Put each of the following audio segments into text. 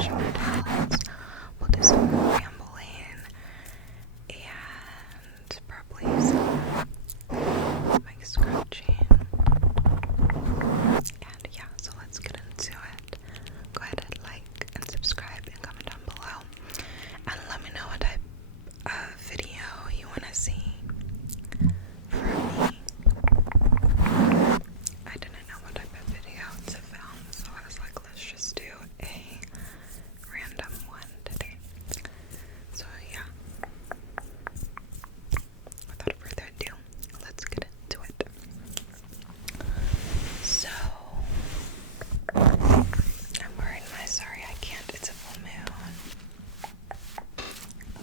show and tells. We'll do some rambling and probably some like scratching. And yeah, so let's get into it. Go ahead and like and subscribe and comment down below. And let me know what type of video you want to see from me. I didn't know what type of video to film, so I was like, let's just do a random one today. So yeah, without further ado, let's get into it. So I'm wearing my Sorry I Can't It's a Full Moon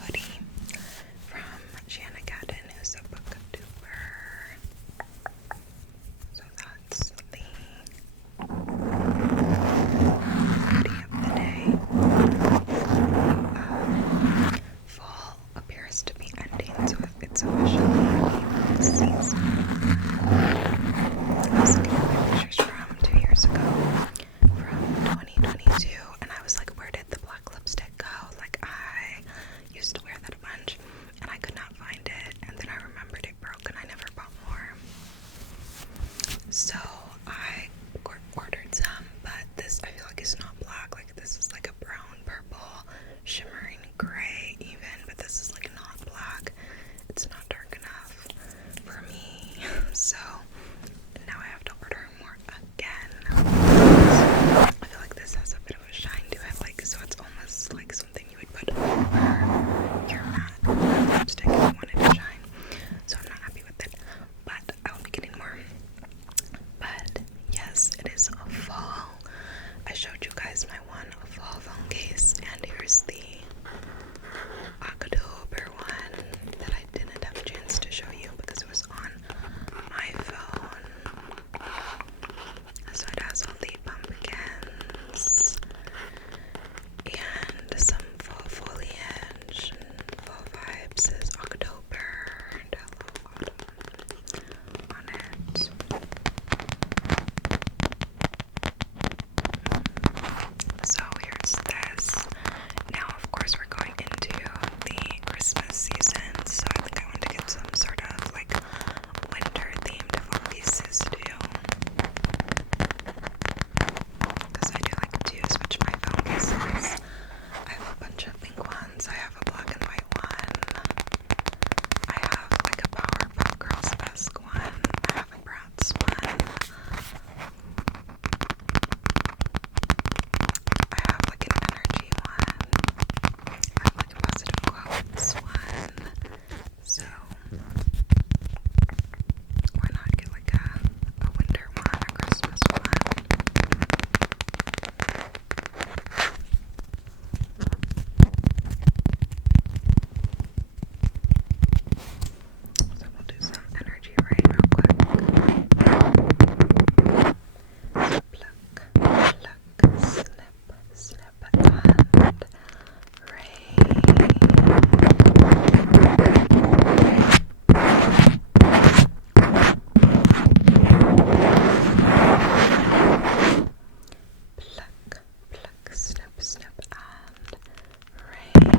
hoodie from Shanna Gadden, who's a booktuber. So that's the hoodie of the day. Fall appears to be ending, so it's officially the season. I was looking at my pictures from 2 years ago, from 2022, and I was like, where did the black lipstick go? Like, I used to wear that a bunch, and I could not find it, and then I remembered it broke, and I never bought more. So I ordered some, but this I feel like is not black. Like, this is like a brown, purple, shimmering gray even, but this is like not black. It's not dark enough for me, so now I have to order more again. I feel like this has a bit of a shine to it, like, so it's almost like something you would put over your matte lipstick if you wanted to shine. So I'm not happy with it, but I will be getting more. But yes, it is a fall. I showed you guys my one fall phone case, and here's the October one that I didn't have a chance to show you because it was on my phone. So it has all the pumpkins and some fall foliage and fall vibes. Is October and hello autumn on it. So here's this. Now, of course, we're going into the Christmas season, so I think I want to get some sort of like winter themed phone cases too. Because I do like to switch my phone cases. I have a bunch of pink ones. I have a black and white one. I have like a Powerpuff Girls esque one. I have a Bratz one. I have like an energy one. I have like a positive quotes one. So why not get like a winter one, a Christmas one? So we'll do some energy rain real quick. Pluck, pluck, snip, snip, and rain. Pluck, pluck, snip, snip, and rain.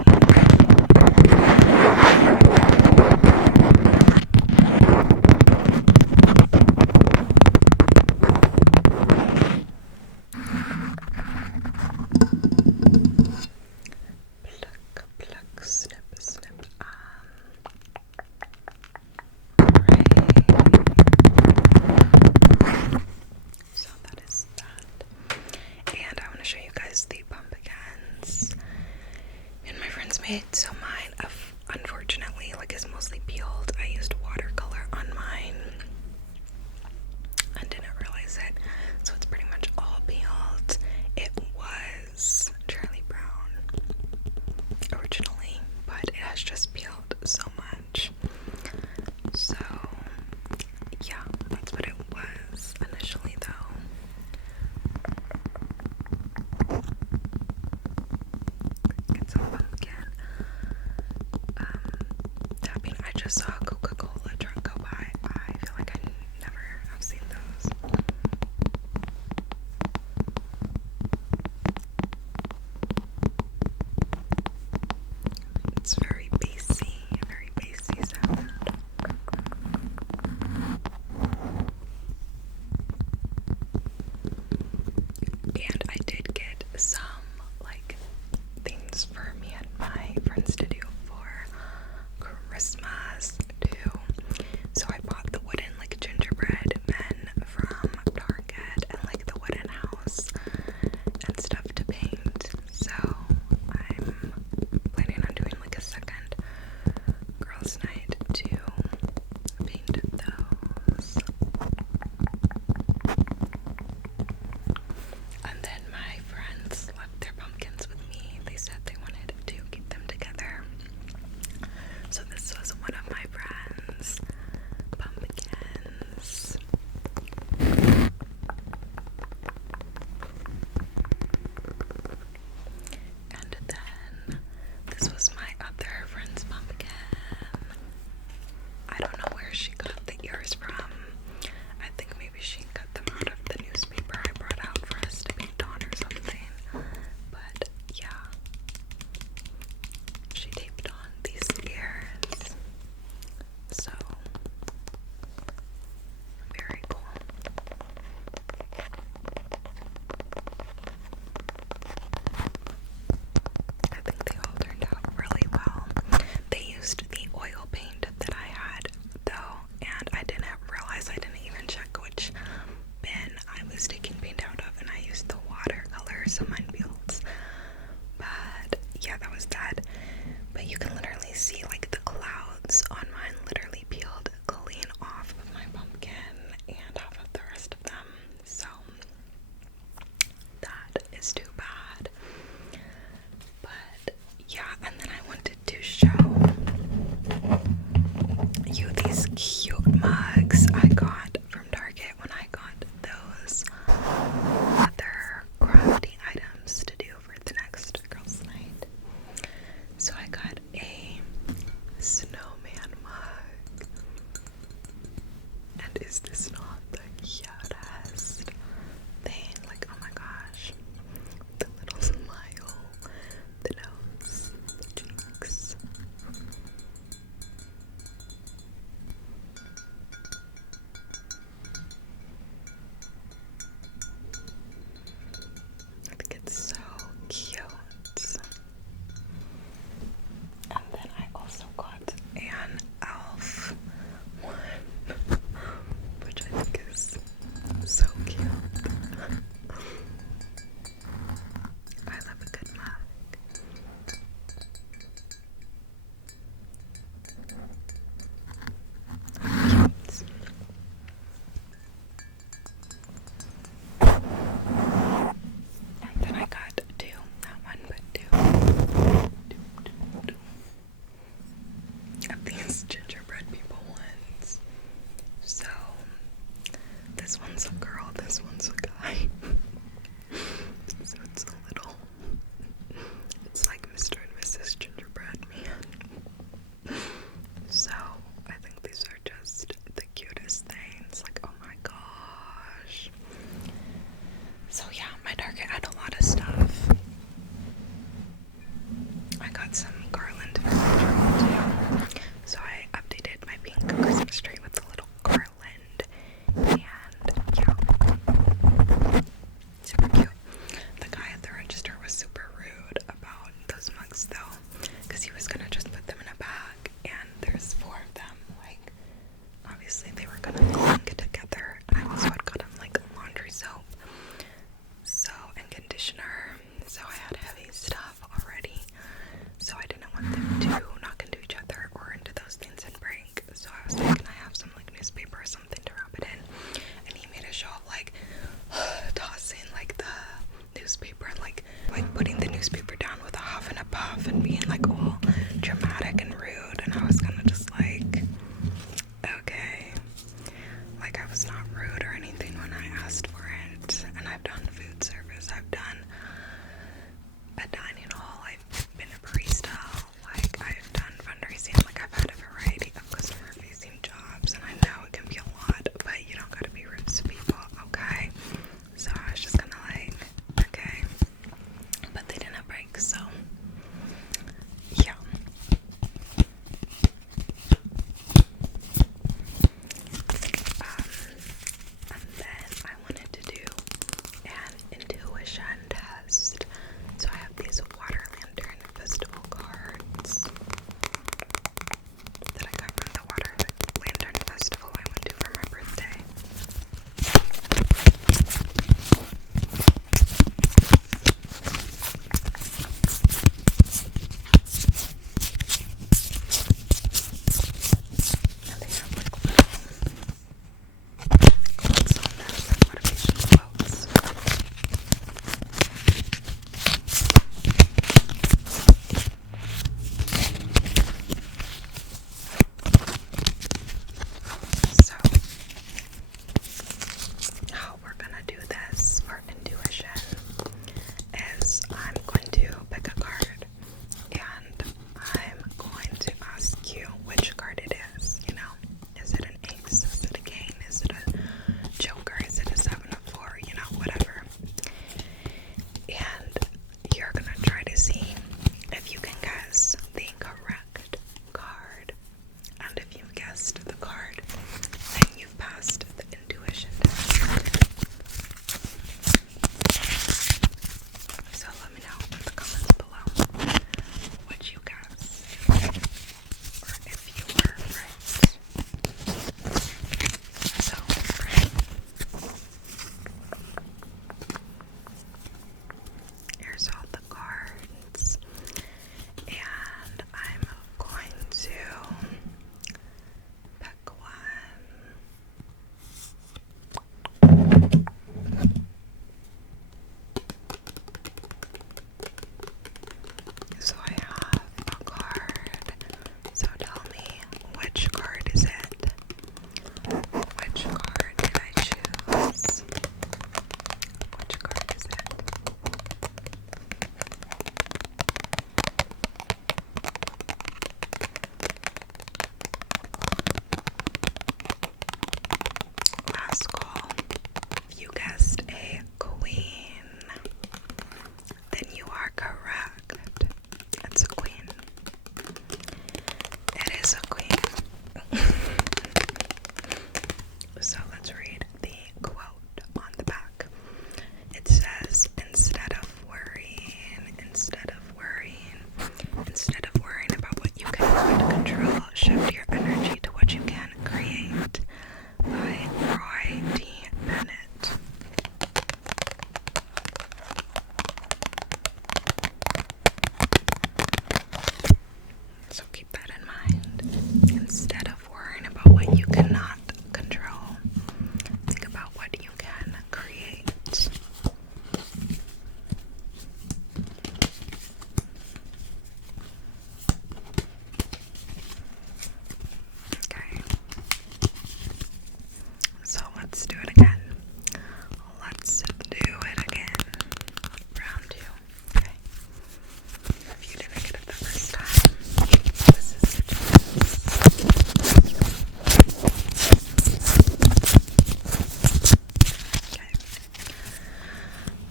Pluck, pluck, snip, snip, and rain. So that is that. And I want to show you guys the pumpkins. And my friends made, so mine, unfortunately, like, is mostly peeled. I used watercolor on mine. I didn't realize it. So it's pretty much all peeled. It was Charlie Brown originally, but it has just peeled so much. So yeah, that's what it was initially though. Get some pumpkin tapping. I just saw a Coca-Cola truck go by. I feel like I never have seen those. newspaper down with a huff and a puff and being like all dramatic and rude, and I was kind of just like, okay. Like, I was not rude or anything when I asked for it. And I've done food service, I've done a dining hall, I've been a barista, like I've done fundraising, like I've had a variety of customer facing jobs, and I know it can be a lot, but you don't gotta be rude to people, okay? So I was just kinda like, okay. But they didn't have breaks, so yeah. And then I wanted to do an intuition test. So I have these water lantern festival cards that I got from the water lantern festival I went to for my birthday. And they have like little quotes on them, like motivational quotes. So, how we're gonna do this for intuition is I'm going to pick a card and I'm going to ask you which card it is, you know? Is it an ace? Is it a king? Is it a joker? Is it a seven of four? You know, whatever. And you're gonna try to see if you can guess the correct card. And if you've guessed the card, then you've passed the intuition test. So let me know in the comments below what you guessed, or if you were right. So, here's all the cards, and I'm going to pick one. So I have a card. So tell me, which card is it? Which card did I choose? Which card is it? Last call. If you guessed a queen, then you are correct. It's a queen. It is a queen. So let's read the quote on the back. It says, instead of worrying about what you cannot control, shift your energy to what you can create. By Roy D. Bennett. So keep that in mind. Instead of worrying about what you cannot control, think about what you can create. Okay. So let's do it again. Let's do it again. Round two. Okay. If you didn't get it the first time, this is your chance. Okay.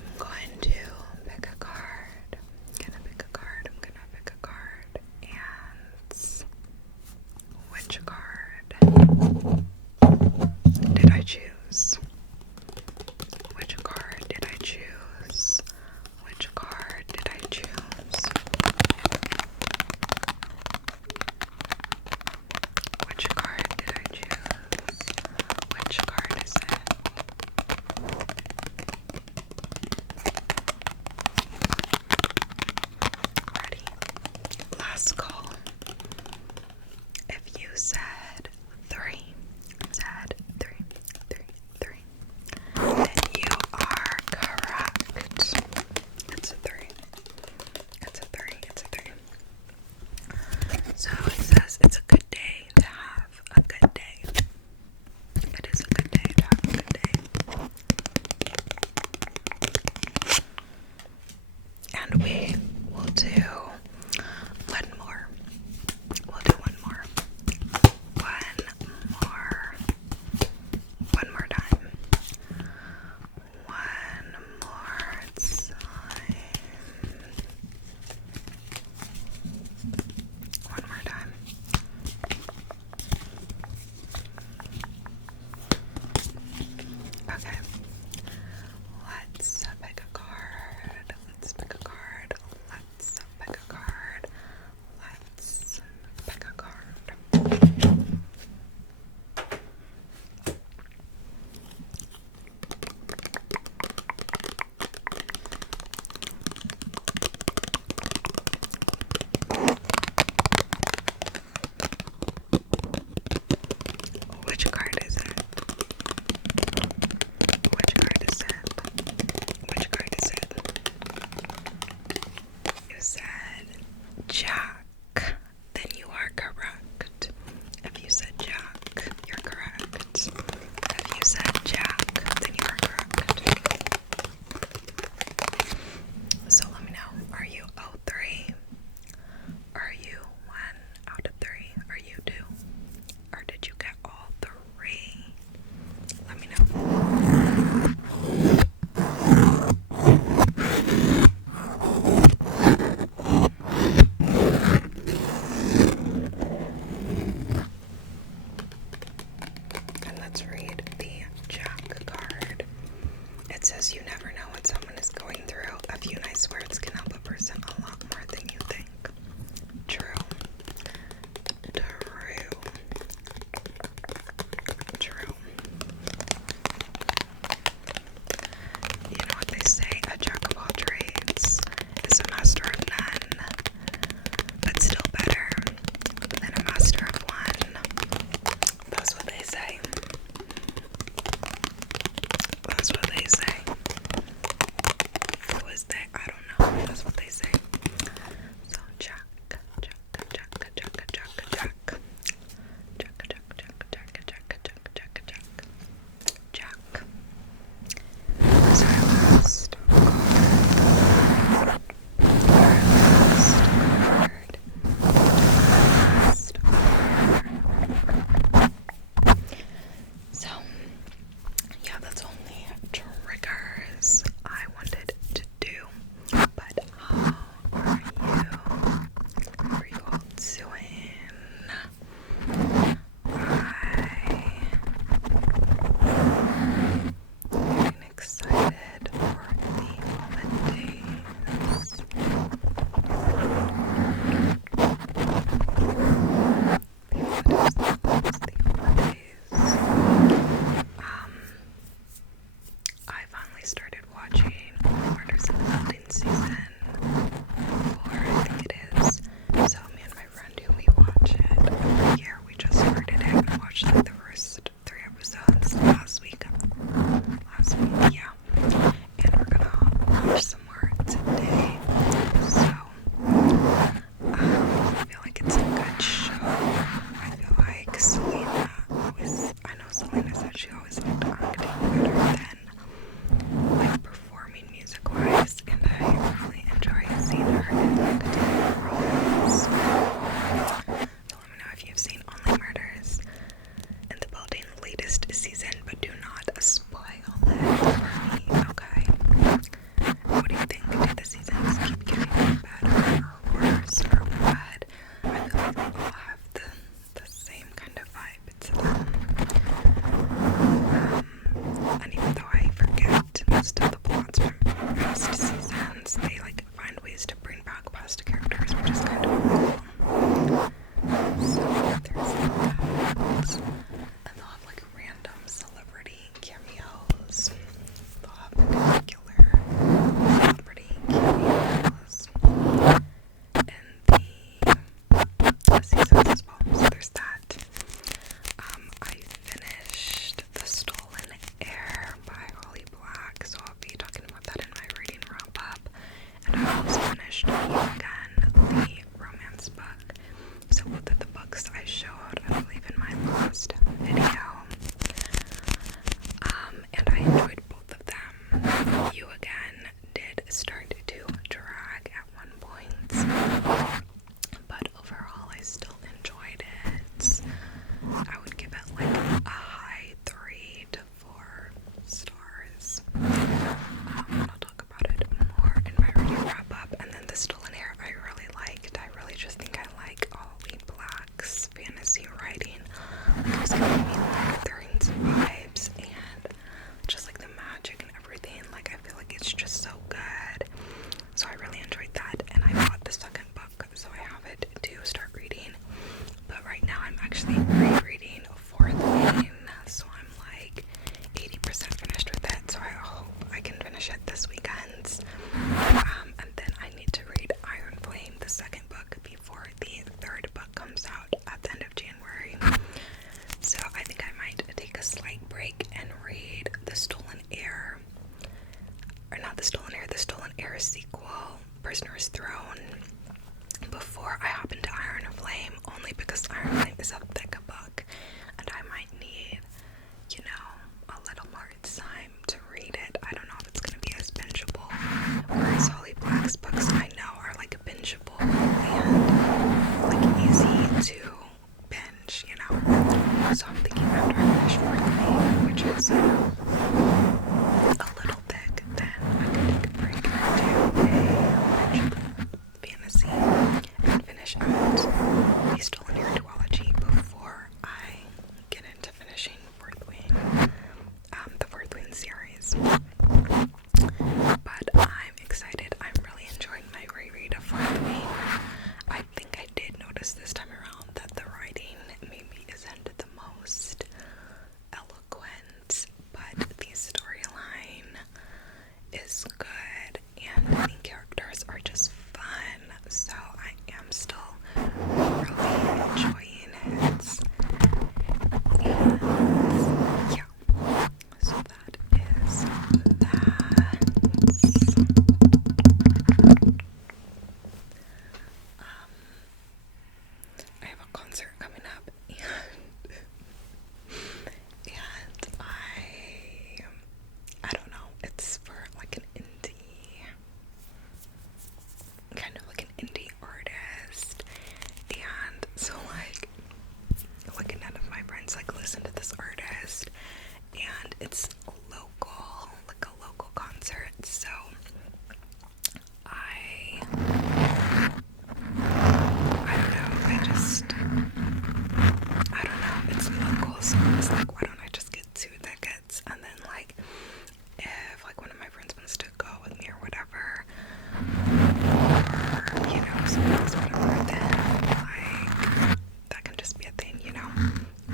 I'm going to pick a card. I'm gonna pick a card. And which card did I choose? Which card did I choose? Which card did I choose? Which card did I choose? Which card is it? Ready? Last call. If you said three, then you are correct. It's a three. cast characters, which is kind of cool. So there's that. And they'll have like random celebrity cameos. They'll have particular celebrity cameos in the seasons as well. So there's that. I finished The Stolen Heir by Holly Black, so I'll be talking about that in my reading wrap-up. And I also finished You Again, the romance book. So both of the books I showed, I believe, in my last video. And I enjoyed both of them. You Again did start to drag at one point, but overall I still enjoyed it. I would give it like a high 3 to 4 stars. I'll talk about it more in my review wrap up. And then The Stolen Heir I really liked. I really just think I like Holly Black's fantasy writing. Like it was giving me Lord of the Rings vibes and just like the magic and everything. Like I feel like it's just so good. So I really enjoyed that, and I bought the second book, so I have it to start reading. But right now I'm actually rereading Fourth Wing, so I'm like 80% finished with it, so I hope I can finish it this weekend. And then I need to read Iron Flame, the second book, before the third book comes out at the end of January. So I think I might take a slight break and read The Stolen Heir, or not The Stolen Heir, The Stolen Heir sequel, Prisoner's Throne, before I hop into Iron Flame, only because Iron Flame is a thick book, and I might need, you know, a little more time to read it. I don't know if it's going to be as bingeable, whereas Holly Black's books I know are like bingeable and like easy to binge, you know. So I'm thinking after I finish Fourth Wing, which is, you know, a little thick, then I can take a break and do a fantasy and finish out the Stolen Heir duology before I get into finishing Fourth Wing, the Fourth Wing series. But I'm excited. I'm really enjoying my reread of Fourth Wing. I think I did notice this time around that the writing maybe isn't the most eloquent, but the storyline is good and the characters are just fun, so I am still really enjoying it. And yeah, so that is that. I have a concert coming up, and I don't know, it's for like an indie, kind of like an indie artist, and so like none of my friends like listen to this artist, and it's local, like a local concert, so I don't know, I don't know, it's local, so I was like, why don't I just get 2 tickets, and then like, if like one of my friends wants to go with me or whatever, or, you know, someone else, whatever, then like, that can just be a thing, you know.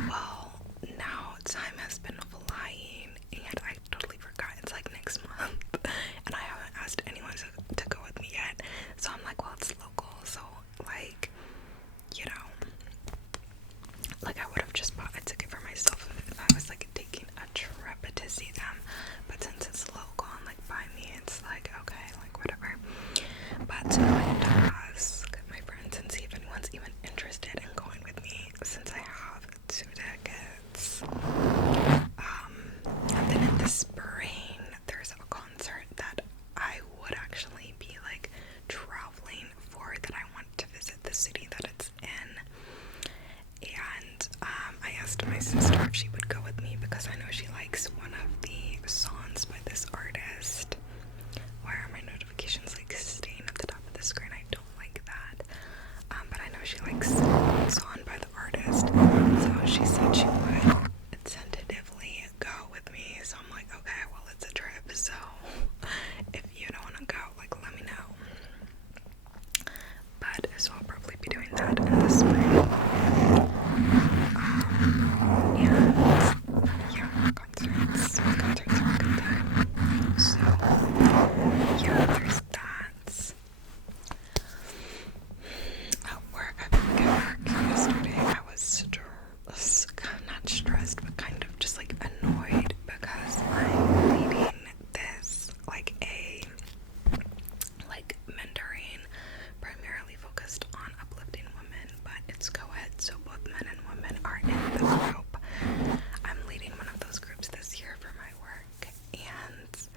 Well, now time has been flying, and I totally forgot it's like next month, and I haven't asked anyone to go with me yet, so I'm like, well, it's local, so like, you know, like I would have just bought a ticket for myself if I was like taking a trip to see them, but since it's local and like by me, it's like, okay, like whatever. But I need to ask my friends and see if anyone's even interested in going with me, since I have 2 tickets. And then in the spring, there's a concert that I would actually be like traveling for, that I want to visit the city that it's in. And I asked my sister if she would go with me, because I know she likes one of the songs by this artist. Why are my notifications like staying at the top of the screen? I don't like that. But I know she likes one song by the artist, so she said she would tentatively go with me. So I'm like, okay, well, it's a trip, so if you don't want to go, like, let me know. that, so I'll probably be doing that in the spring. And yeah, concerts are a good time. So yeah, there's that. At work, I feel like at work yesterday I was not stressed, but kind of just like annoyed because I'm leading this mentoring primarily focused on uplifting women, but it's co-ed, so both men and women are in the group. I'm leading one of those groups this year for my work, and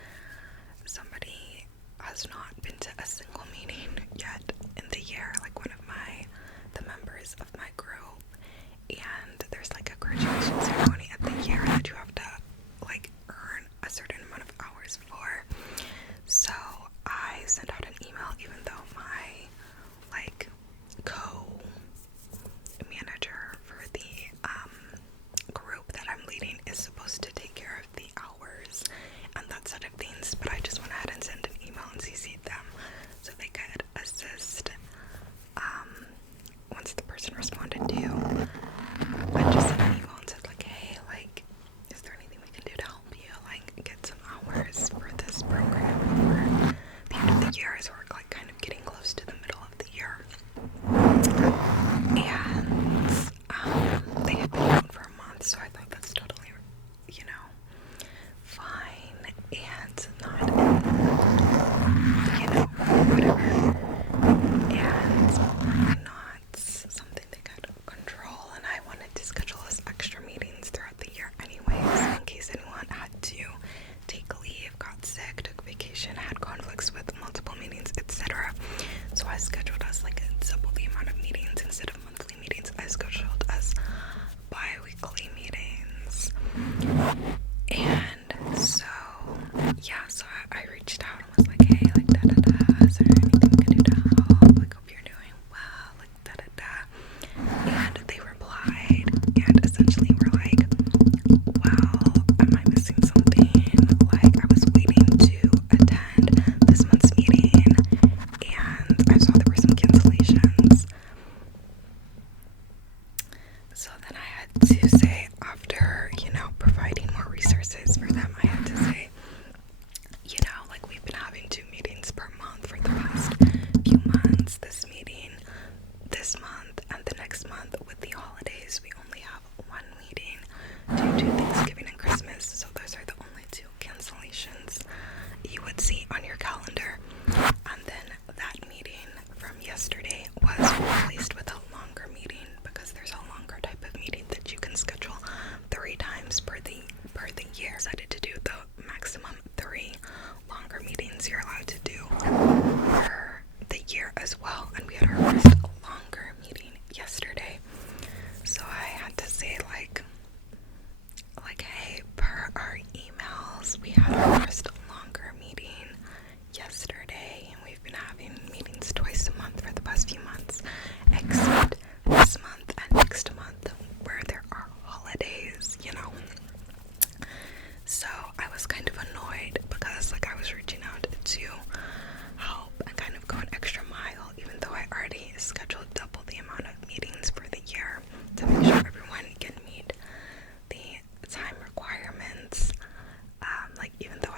somebody has not been to a single meeting yet in the year, like one of the members of my group, and there's like a graduation ceremony at the year that you have to like earn a certain amount of hours for. So I sent out an email, even though my like co-manager for the group that I'm leading is supposed to take care of the hours and that side of things, but I just went ahead and sent an email and CC'd them so they could assist. Once the person responded to, I just sent an email and said like, hey, like, is there anything we can do to help you, like, get some hours for this program before the end of the year, as we're like kind of getting close to the middle of the year. And they had been out for a month, so I thought that's totally, fine and not, whatever. And not something they could control, and I wanted to schedule us extra meetings throughout the year anyways, in case anyone had to take leave, got sick, took vacation, had conflicts with multiple meetings, etc. So I scheduled us like double the amount of meetings. Instead of monthly meetings, I scheduled us bi-weekly meetings. And so yeah, so I reached out and was like, hey, like da da da, is there anything we can do to help? Like, hope you're doing well, like da da da. And they replied and essentially were like, well, am I missing something? Like, I was waiting to attend this month's meeting and I saw there were some cancellations. So then I had to say, after, providing more resources for them, I had to say, like, we've been having 2 meetings per month for the past few months. This meeting this month and the next month, with the holidays, we only have 1 meeting due to Thanksgiving and Christmas. So those are the only 2 cancellations you would see on your calendar. And then that meeting from yesterday was replaced with a longer meeting, because there's a longer type of meeting that you can schedule 3 times per the year. I decided to do the maximum 3 longer meetings you're allowed to do per the year as well, and we had our first longer meeting yesterday. So I had to say like hey, per our emails, we had our first longer meeting yesterday, and we've been having meetings twice a month for the past few months, except this month and next month where there are holidays, So I was kind of annoyed because like I was reaching out to help and kind of go an extra mile, even though I already scheduled double the amount of meetings for the year to make sure everyone can meet the time requirements. Like, even though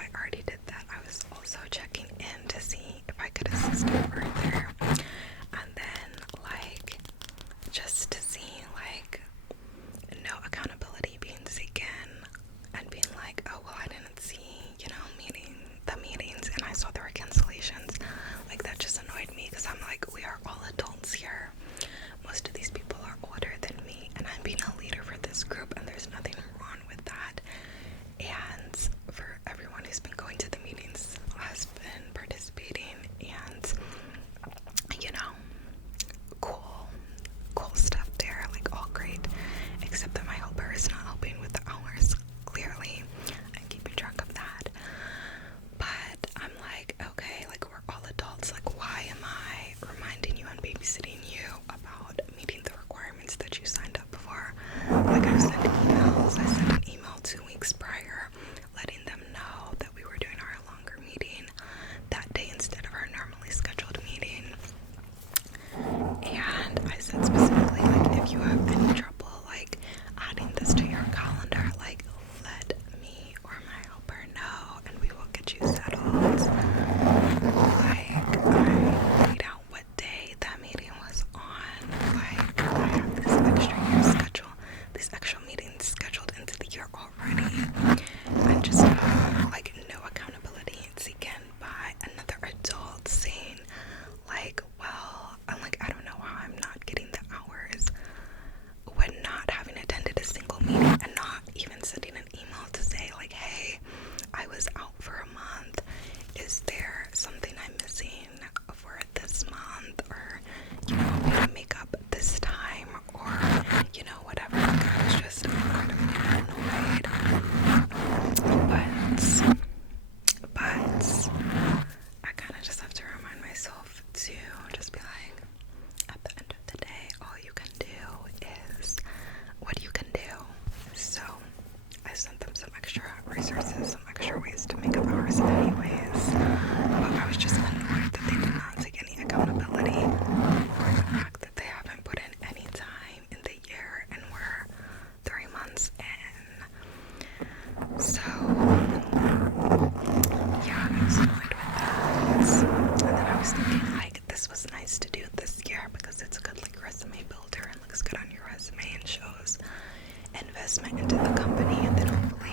investment into the company, and then hopefully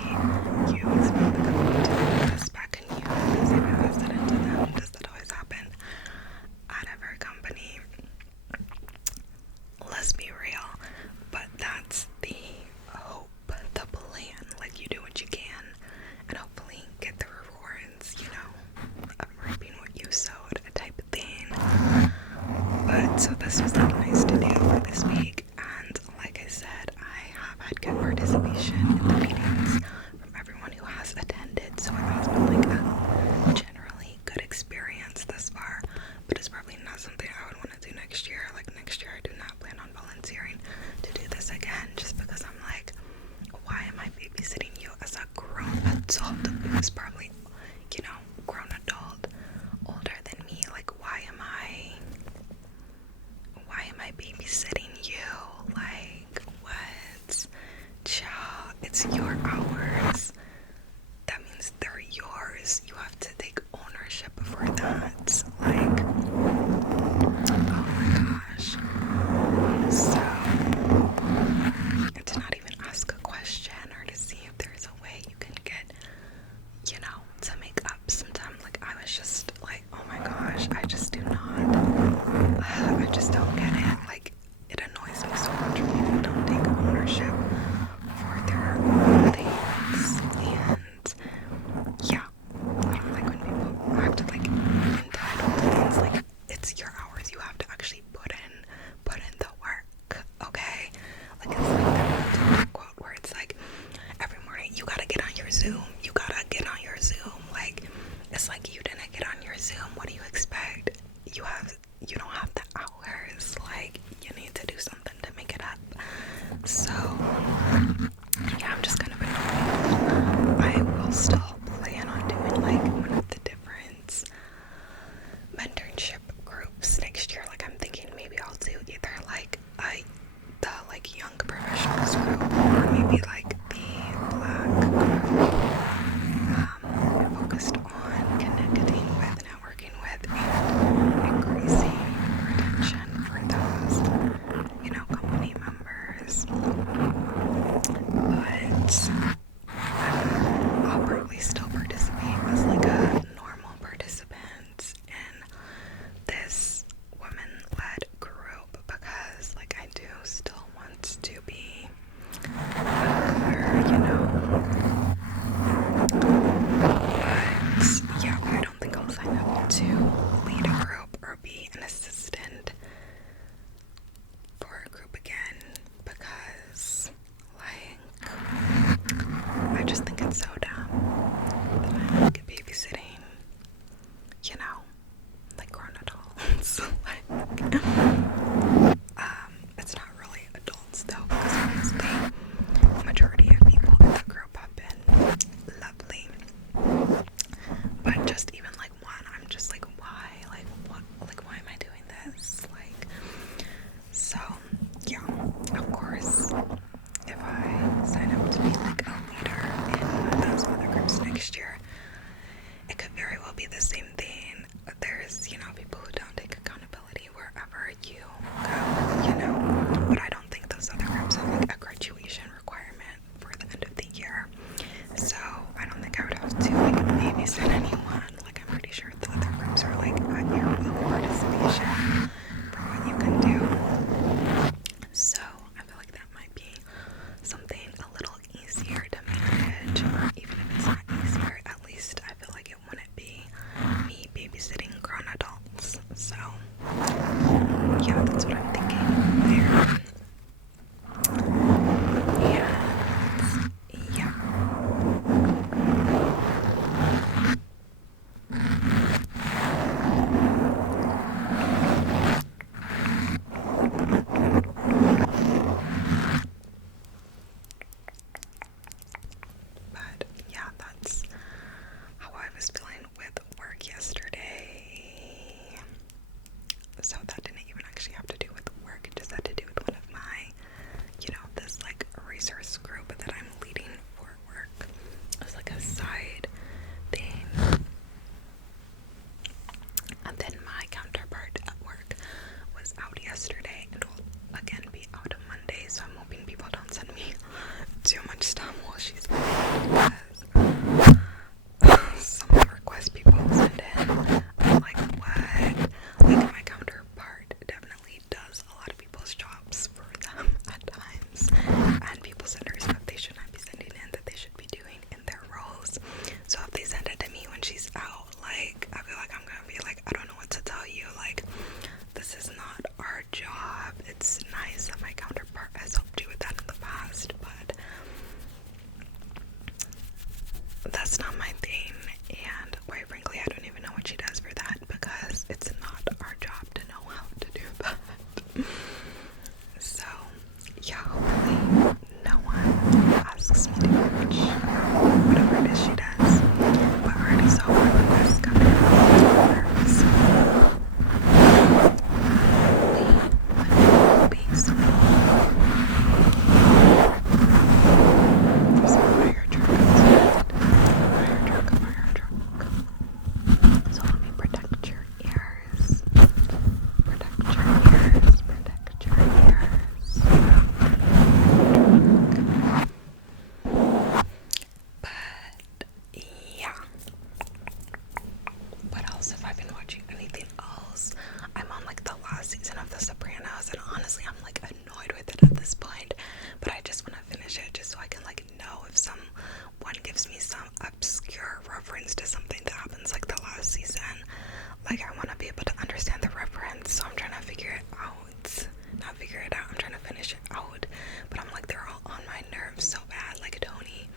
you expect the company to invest back in you because they've invested into them. Does that always happen at every company? Let's be real, but that's the hope, the plan. Like, you do what you can and hopefully get the rewards, you know, of reaping what you sowed, type of thing. But so this was like nice to do for this week, and like I said, I have had good participation in the meetings from everyone who has attended, so it has been like a generally good experience thus far. But it's probably not something I would want to do next year. Like, next year I do not plan on volunteering to do this again, just because I'm like, why am I babysitting you as a grown adult who's probably, you know, grown adult, older than me? Like, why am I babysitting you? Like, what? Child, it's your hours. That means they're yours. You have to take ownership for that. Like, oh my gosh. So, to not even ask a question or to see if there's a way you can get, you know, to make up some time. Like, I was just like, oh my gosh, I just do not, I just don't get it. Like, it annoys me so much when people don't take ownership for their own things. And yeah, I don't like when people act like entitled to things. Like, it's your hours. You have to actually put in the work, okay? Like, it's like that quote where it's like, every morning you gotta get on your Zoom. You gotta get on your Zoom. Like, it's like, you didn't get on your Zoom. What do you expect? You don't have the hours. Like, you need to do something to make it up. So yeah, I'm just kind of annoyed. I will still plan on doing like one of the different mentorship groups next year. Like, I'm thinking maybe I'll do either like the like young professionals group, or maybe like the black group, focused on connecting with, networking with, and increasing retention for those, you know, company members. But I'll probably still participate as like a normal participant in this women-led group, because like I do still want to be a you know. But yeah, I don't think I'll sign up to lead a group or be an assistant for a group again, because like, I just think it's so dumb that I'm like babysitting, you know, like grown adults. Like, it's not really adults though, because honestly, the majority of people in the group have been lovely. But just even like one, I'm just like, why? Like, what? Like, why am I doing this? Like, so yeah, of course, if I sign up to be like a leader in those other groups next year, it could very well be the same thing. There's, you know, people who don't take accountability wherever you go, you know. But I don't think those other groups have like a graduation requirement for the end of the year. So I don't think I would have to like babysit anyone. Like, I'm pretty sure the other groups are like at your will participation for what you can do. So I feel like that might be something a little easier to manage, or even if it's not easier, at least I feel like it wouldn't be me babysitting grown adults. So yeah, that's what I'm thinking there. And yeah. But yeah, that's how I was feeling with work yesterday. So that didn't even actually have to do with work, it just had to do with one of my, you know, this like resource group that I'm leading for work. It was like a side thing. And then my counterpart at work was out yesterday and will again be out on Monday, so I'm hoping people don't send me to watch some while she's editing because some of the requests people send in, I'm like, what? Like, my counterpart definitely does a lot of people's jobs for them at times, and people send her stuff they should not be sending in, that they should be doing in their roles. So if they send it to me when she's out, like, I feel like I'm gonna be like, I don't know what to tell you, like, this is not our job. It's nice that my counterpart has helped you with that in the past, but that's not my thing, and quite frankly, I don't even know what she does for that, because it's not our job to know how to do that. So, yeah, hopefully no one asks me to watch whatever it is she does, but I already saw one request coming in, so be sweet. There's a fire truck outside. Fire truck. So let me protect your ears. Protect your ears. Protect your ears. But yeah. What else have I been watching? Anything else? I'm on like the last season of The Sopranos, and honestly I'm like annoyed with it at this point, but I just want to finish it just so I can like know if someone gives me some obscure reference to something that happens like the last season. Like, I want to be able to understand the reference, so I'm trying to figure it out. Not figure it out, I'm trying to finish it out, but I'm like, they're all on my nerves so bad. Like, Tony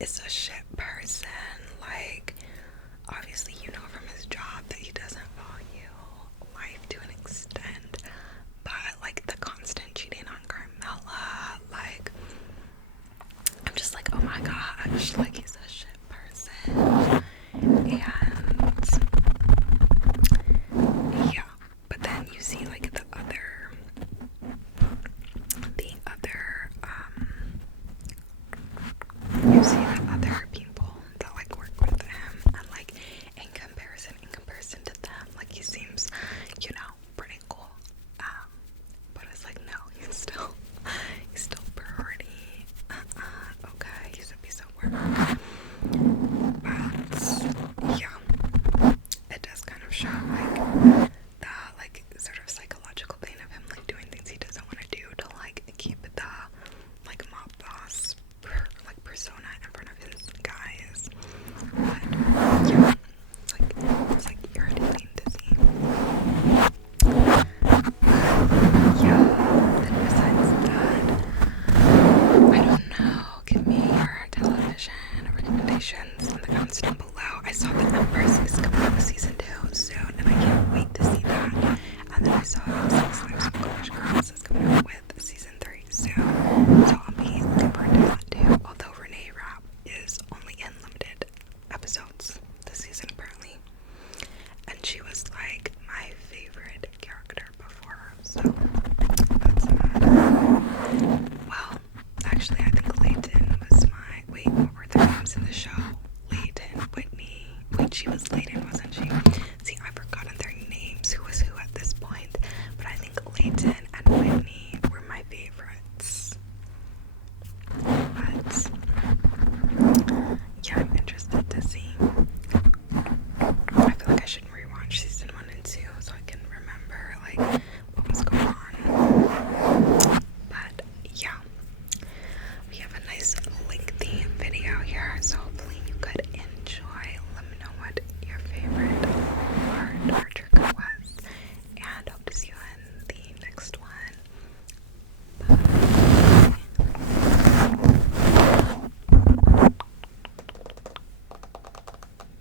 is a shit person. Like, obviously you know from his job that he doesn't value life to an extent, but like the constant cheating on Carmela, like, I'm just like, oh my gosh, like, he's a shit person. And yeah, but then you see like the other you see the other people that like work with him, and like in comparison to them, like, he seems, you know, pretty cool. But it's like, no, he's still priority. Okay, he's a piece of work. But yeah, it does kind of show like that, like, sort of psychological thing of him like doing things he doesn't want to do to like keep the like mob boss like persona in front of his guys. But yeah, it's like irritating to see. Yeah, then besides that, I don't know, give me your television recommendations in the comments down below. I saw that Empress is coming out with season 2 soon, and I can't wait to see that. And then I saw Six Lives of College Girls is coming out with season 3 soon, so I'll be looking forward to that too. Although Renee Rapp is only in limited episodes this season apparently, and she was like my favorite character before, so that's sad. Well, actually, I think Layton was my, wait, what were their names in the show? Layton, Whitney, wait, she was Layton, wasn't she? See, I've forgotten their names, who was who at this point, but I think Layton and Whitney were my favorites. But yeah, I'm interested to see. I feel like I should rewatch season 1 and 2 so I can remember like what was going on. But yeah, we have a nice lengthy video here, so hopefully you could